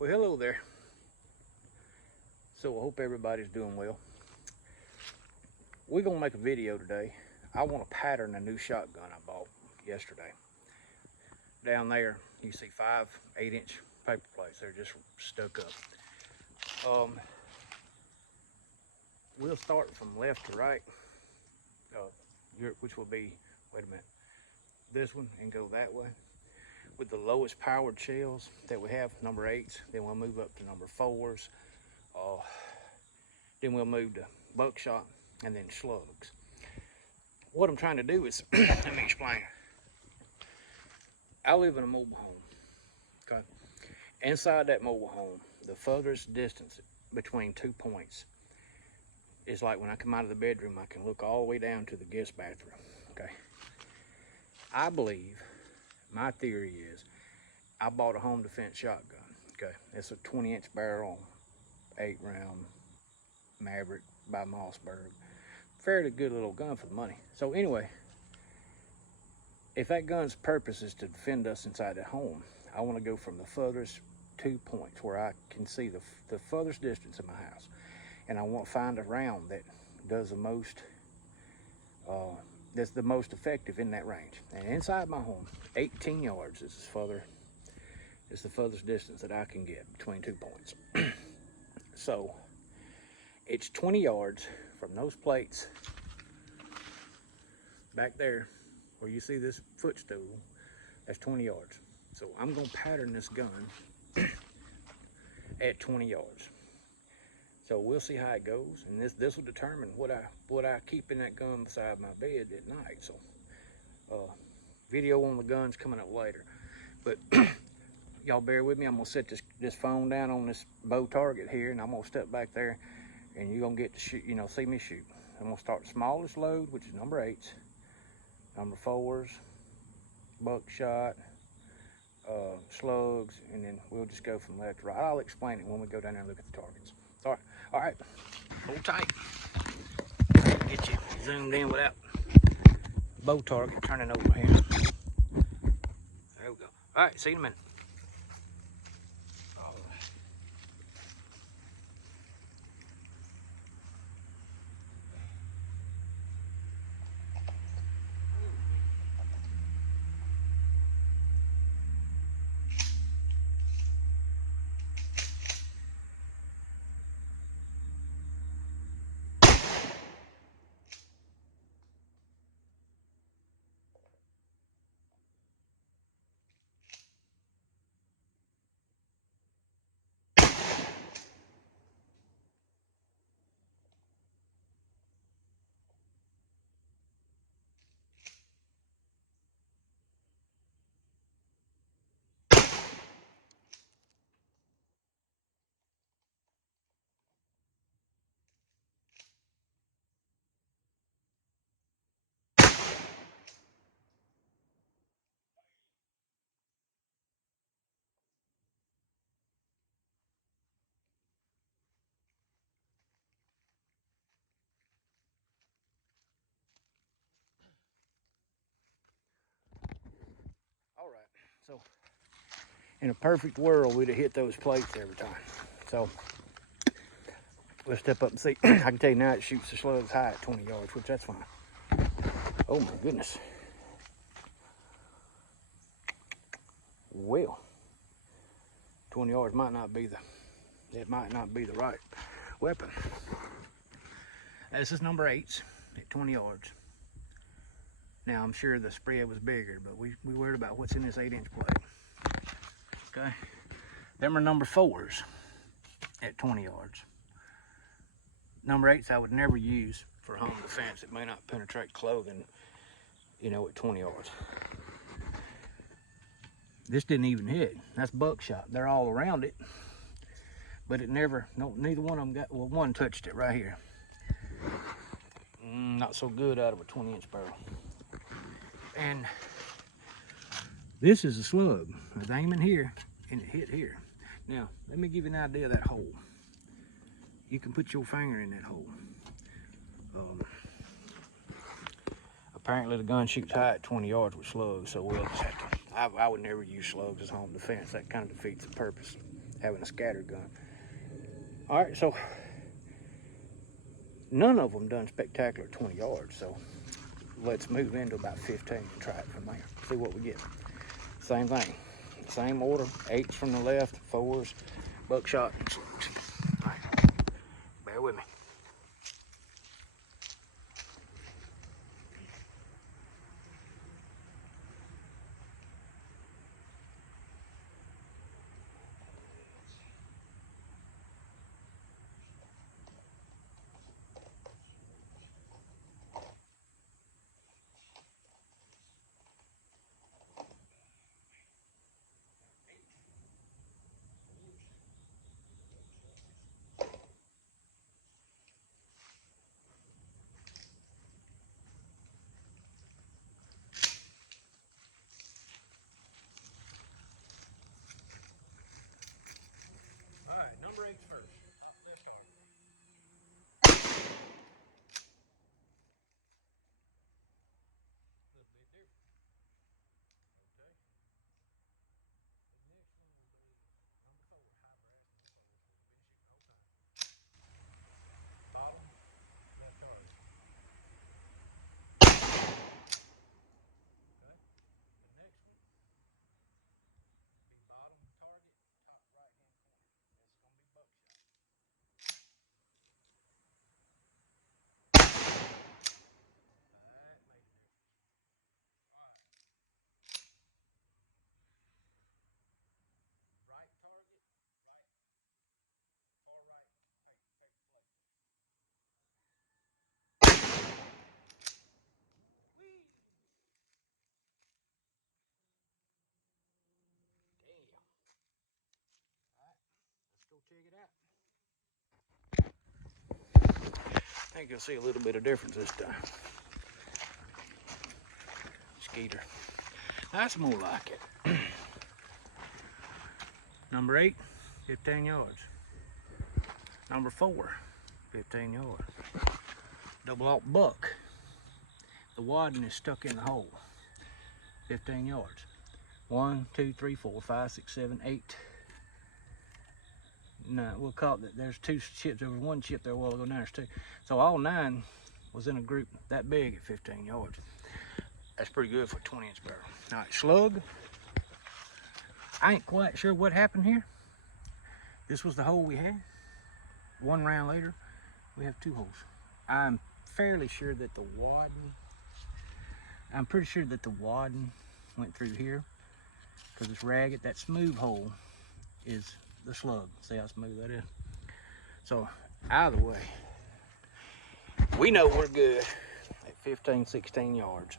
Well, hello there. So I hope everybody's doing well. We're gonna make a video today. I want to pattern a new shotgun I bought yesterday. Down there, you see 5 8-inch paper plates. They're just stuck up. We'll start from left to right, which will be, wait a minute, this one, and go that way with the lowest powered shells that we have, number 8s. Then we'll move up to number 4s. Then we'll move to buckshot and then slugs. What I'm trying to do is, let me explain. I live in a mobile home, okay? Inside that mobile home, the furthest distance between 2 points is like when I come out of the bedroom, I can look all the way down to the guest bathroom, okay? I believe, my theory is, I bought a home defense shotgun, okay? It's a 20-inch barrel, 8-round Maverick by Mossberg. Fairly good little gun for the money. So anyway, if that gun's purpose is to defend us inside the home, I want to go from the furthest 2 points where I can see the furthest distance in my house, and I want to find a round that does the most, that's the most effective in that range. And inside my home, 18 yards is the furthest distance that I can get between 2 points. So it's 20 yards from those plates back there where you see this footstool. That's 20 yards. So I'm gonna pattern this gun at 20 yards. So we'll see how it goes, and this will determine what I keep in that gun beside my bed at night. So video on the guns coming up later, but y'all bear with me. I'm gonna set this phone down on this bow target here, and I'm gonna step back there, and you're gonna get to shoot, see me shoot. I'm gonna start smallest load, which is number 8s, number 4s, buckshot, slugs, and then we'll just go from left to right. I'll explain it when we go down there and look at the targets. All right, hold tight. Get you zoomed in without bow target turning over here. There we go. All right, see you in a minute. All right, so in a perfect world, we'd have hit those plates every time. So we'll step up and see. I can tell you now it shoots the slugs high at 20 yards, which that's fine. Oh my goodness. Well, 20 yards might not be the right weapon. This is number 8s at 20 yards. Now I'm sure the spread was bigger, but we worried about what's in this 8-inch plate. Okay, them are number 4s at 20 yards. Number 8s I would never use for home defense. It may not penetrate clothing, at 20 yards. This didn't even hit. That's buckshot. They're all around it, but neither one of them got, well, one touched it right here. Not so good out of a 20-inch barrel. And this is a slug. I was aiming here, and it hit here. Now, let me give you an idea of that hole. You can put your finger in that hole. Apparently the gun shoots high at 20 yards with slugs, so we'll just have to, I would never use slugs as home defense. That kind of defeats the purpose. having a scatter gun. All right, so none of them done spectacular 20 yards, so let's move into about 15 and try it from there. See what we get. Same thing, same order, 8s from the left, 4s, buckshot, and slugs. All right, bear with me. All right, number 8's first. Top left arm. A little bit different. Okay. The next one will be number 4, high brass. Finish it the whole time. Bottom left target. Okay. The next one be bottom target, top right hand corner. That's gonna be buckshot. That made a difference. All right. Right target, right, far right, paper plate. Whee! Damn. All right, let's go check it out. I think you'll see a little bit of difference this time. Skeeter. That's more like it. Number 8, 15 yards. Number 4, 15 yards. Double aught buck. The wadding is stuck in the hole. 15 yards. 1, 2, 3, 4, 5, 6, 7, 8. No, we'll call it that. There's 2 chips. There was 1 chip there a while ago. Now there's 2. So all 9 was in a group that big at 15 yards. That's pretty good for a 20-inch barrel. All right, slug. I ain't quite sure what happened here. This was the hole we had. 1 round later, we have 2 holes. I'm fairly sure that the wadding, I'm pretty sure that the wadding went through here because it's ragged. That smooth hole is the slug. See how smooth that is? So either way, we know we're good at 15, 16 yards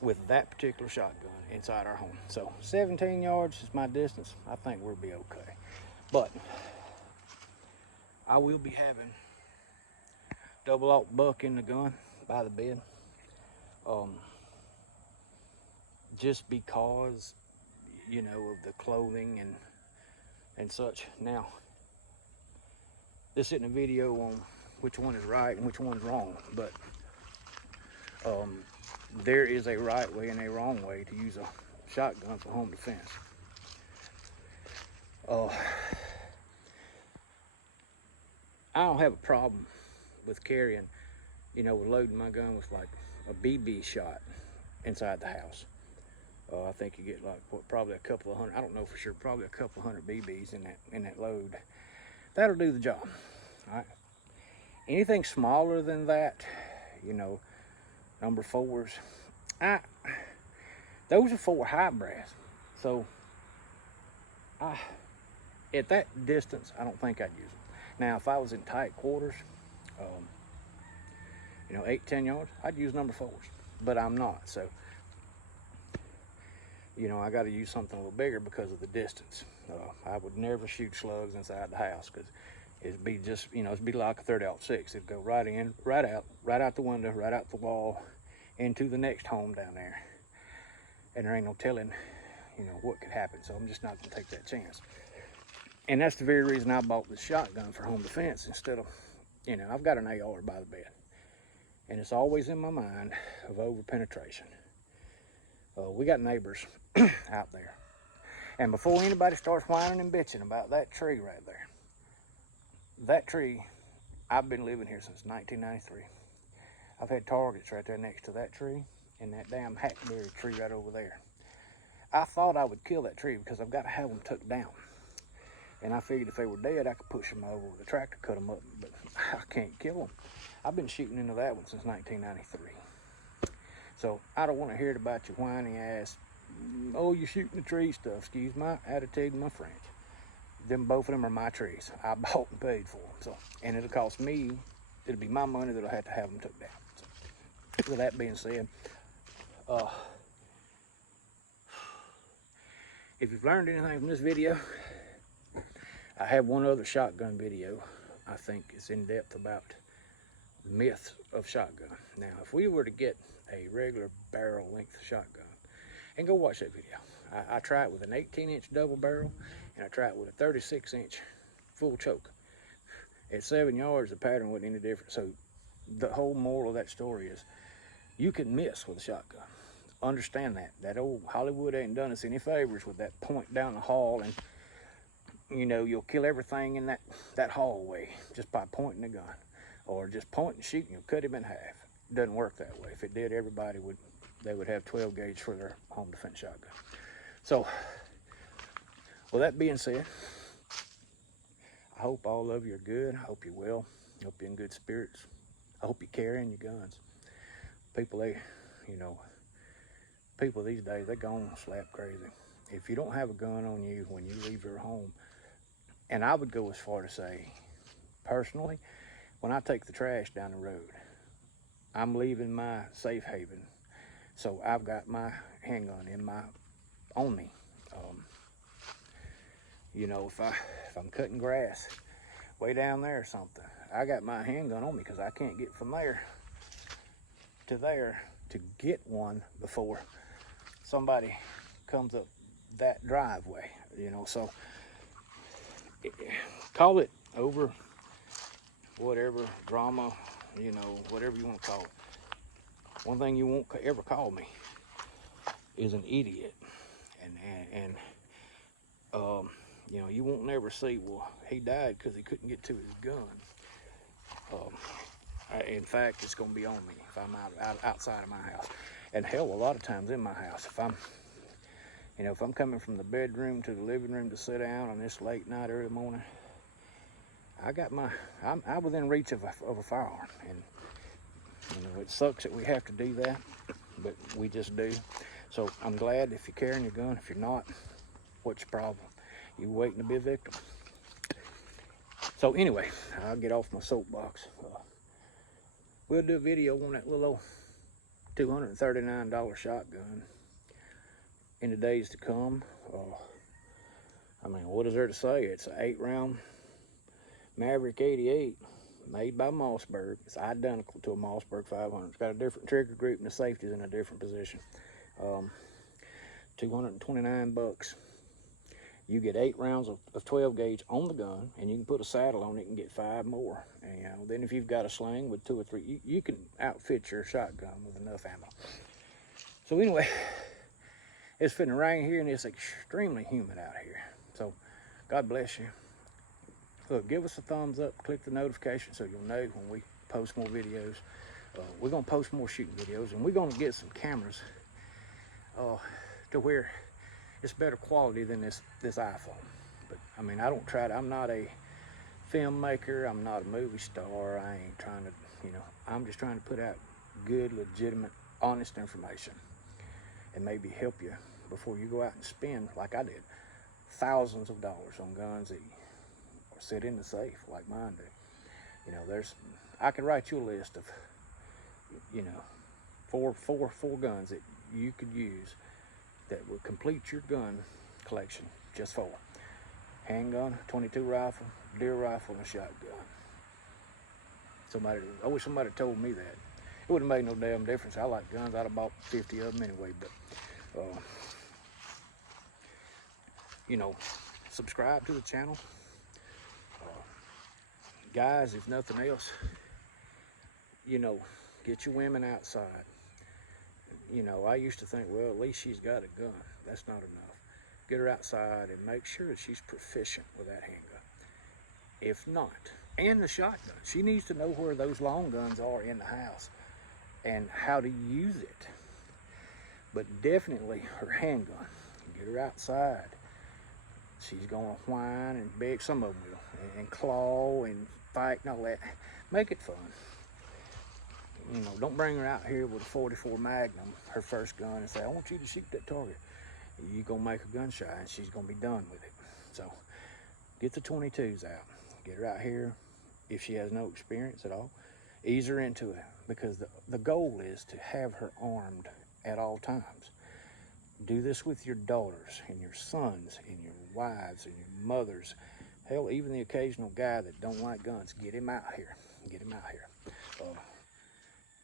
with that particular shotgun inside our home. So 17 yards is my distance. I think we'll be okay. But I will be having double aught buck in the gun by the bed. Just because, you know, of the clothing and such. Now, this isn't a video on which one is right and which one's wrong, but there is a right way and a wrong way to use a shotgun for home defense. I don't have a problem with carrying, you know, with loading my gun with like a BB shot inside the house. I think you get like what, probably a couple of hundred. I don't know for sure. Probably a couple of hundred BBs in that load. That'll do the job. All right. Anything smaller than that, you know, number 4s. Those are 4 high brass. So at that distance, I don't think I'd use them. Now, if I was in tight quarters, you know, 8, 10 yards, I'd use number 4s. But I'm not. So, you know, I got to use something a little bigger because of the distance. I would never shoot slugs inside the house because it'd be just, you know, it'd be like a 30-06. It'd go right in, right out the window, right out the wall, into the next home down there. And there ain't no telling, you know, what could happen. So I'm just not gonna take that chance. And that's the very reason I bought this shotgun for home defense instead of, you know, I've got an AR by the bed. And it's always in my mind of over penetration. We got neighbors out there. And before anybody starts whining and bitching about that tree right there, that tree, I've been living here since 1993. I've had targets right there next to that tree and that damn hackberry tree right over there. I thought I would kill that tree because I've got to have them took down. And I figured if they were dead, I could push them over with a tractor, cut them up, but I can't kill them. I've been shooting into that one since 1993. So I don't want to hear it about your whiny ass, oh, you're shooting the tree stuff. Excuse my attitude and my French. Both of them are my trees. I bought and paid for them. So, and it'll cost me, it'll be my money that'll have to have them took down. So, with that being said, if you've learned anything from this video, I have one other shotgun video. I think it's in depth about the myths of shotgun. Now, if we were to get a regular barrel length shotgun, and go watch that video. I try it with an 18-inch double barrel, and I try it with a 36-inch full choke. At 7 yards, the pattern wasn't any different. So the whole moral of that story is you can miss with a shotgun. Understand that. That old Hollywood ain't done us any favors with that point down the hall, and you know, you'll kill everything in that hallway just by pointing a gun. Or just point and shoot and you'll cut him in half. It doesn't work that way. If it did, everybody would have 12 gauge for their home defense shotgun. So, with that being said, I hope all of you are good. I hope you're well. I hope you're in good spirits. I hope you're carrying your guns. People, people these days, they're gone slap crazy. If you don't have a gun on you when you leave your home, and I would go as far to say, personally, when I take the trash down the road, I'm leaving my safe haven. So I've got my handgun on me. You know, if I'm cutting grass way down there or something, I got my handgun on me because I can't get from there to there to get one before somebody comes up that driveway, you know. So call it over whatever drama, you know, whatever you want to call it. One thing you won't ever call me is an idiot, and you know, you won't never see, well, he died because he couldn't get to his gun. In fact, it's going to be on me if I'm outside of my house, and hell, a lot of times in my house, if I'm coming from the bedroom to the living room to sit down on this late night, early morning, I'm within reach of a firearm, and you know, it sucks that we have to do that, but we just do. So I'm glad if you're carrying your gun. If you're not, what's your problem? You waiting to be a victim. So anyway, I'll get off my soapbox. We'll do a video on that little old $239 shotgun in the days to come. I mean, what is there to say? It's an 8-round Maverick 88 made by Mossberg. It's identical to a Mossberg 500. It's got a different trigger group and the safety's in a different position. 229 bucks. You get 8 rounds of 12 gauge on the gun, and you can put a saddle on it and get 5 more. And you know, then if you've got a sling with 2 or 3, you can outfit your shotgun with enough ammo. So anyway, it's finna rain here and it's extremely humid out here. So God bless you. Look, give us a thumbs up, click the notification so you'll know when we post more videos. We're gonna post more shooting videos, and we're gonna get some cameras to where it's better quality than this iPhone. But I mean, I'm not a filmmaker, I'm not a movie star, I ain't trying to, you know, I'm just trying to put out good, legitimate, honest information and maybe help you before you go out and spend, like I did, thousands of dollars on guns that sit in the safe like mine do. You know, I could write you a list of, you know, four guns that you could use that would complete your gun collection just for handgun, 22 rifle, deer rifle, and a shotgun. I wish somebody told me that. It wouldn't make no damn difference. I like guns. I'd have bought 50 of them anyway. But you know, subscribe to the channel. Guys, if nothing else, you know, get your women outside. You know, I used to think, well, at least she's got a gun. That's not enough. get her outside and make sure that she's proficient with that handgun. If not, and the shotgun, she needs to know where those long guns are in the house and how to use it. But definitely her handgun. Get her outside. She's gonna whine and beg, some of them will, and claw and fight and all that. Make it fun. You know, don't bring her out here with a 44 Magnum, her first gun, and say, I want you to shoot that target. You're gonna make her gun shy and she's gonna be done with it. So get the 22s out. Get her out here. If she has no experience at all, ease her into it, because the goal is to have her armed at all times. Do this with your daughters and your sons and your wives and your mothers. Hell, even the occasional guy that don't like guns, get him out here. Get him out here.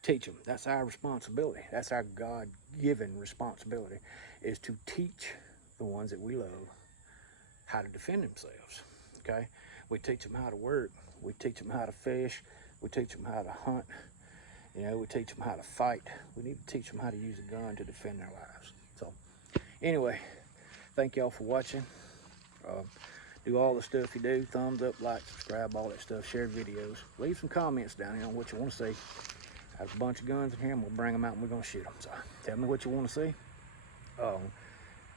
Teach them. That's our responsibility. That's our God-given responsibility, is to teach the ones that we love how to defend themselves, okay? We teach them how to work. We teach them how to fish. We teach them how to hunt. You know, we teach them how to fight. We need to teach them how to use a gun to defend their lives. So, anyway, thank y'all for watching. Do all the stuff you do. Thumbs up, like, subscribe, all that stuff. Share videos. Leave some comments down here on what you want to see. I have a bunch of guns in here, and we'll bring them out and we're going to shoot them. So, tell me what you want to see.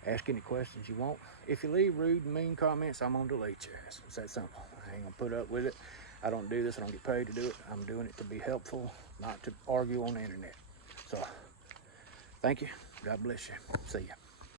Ask any questions you want. If you leave rude and mean comments, I'm going to delete your ass. It's that simple. I ain't going to put up with it. I don't do this. I don't get paid to do it. I'm doing it to be helpful, not to argue on the internet. So, thank you. God bless you. See ya.